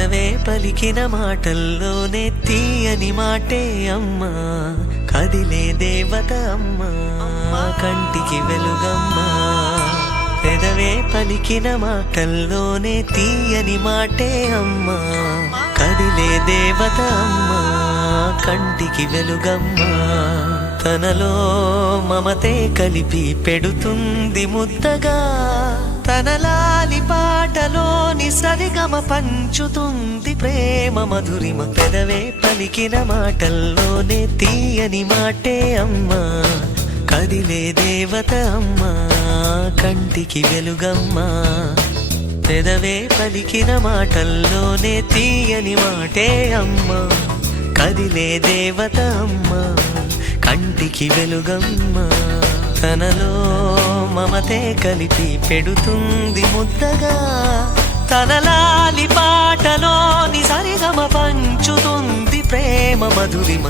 పెదవే పలికిన మాటల్లోనే తీయని మాటే అమ్మా, కదిలే దేవత అమ్మా, కంటికి వెలుగమ్మా. పెదవే పలికిన మాటల్లోనే తీయని మాటే అమ్మా, కదిలే దేవత అమ్మా, కంటికి వెలుగమ్మా. తనలో మమతే కలిపి పెడుతుంది ముద్దగా, తన లాలి పాటలోని సరిగమ పంచుతుంది ప్రేమ మధురిమ. పెదవే పలికిన మాటల్లోనే తీయని మాటే అమ్మా, కదిలే దేవత అమ్మా, కంటికి వెలుగమ్మా. పెదవే పలికిన మాటల్లోనే తీయని మాటే అమ్మా, కదిలే దేవత అమ్మా, కంటికి వెలుగమ్మా. తనలో మమతే కలిపి పెడుతుంది ముద్దగా, తన లాలి పాటలోని సరిగమ పంచుతుంది ప్రేమ మధురిమ.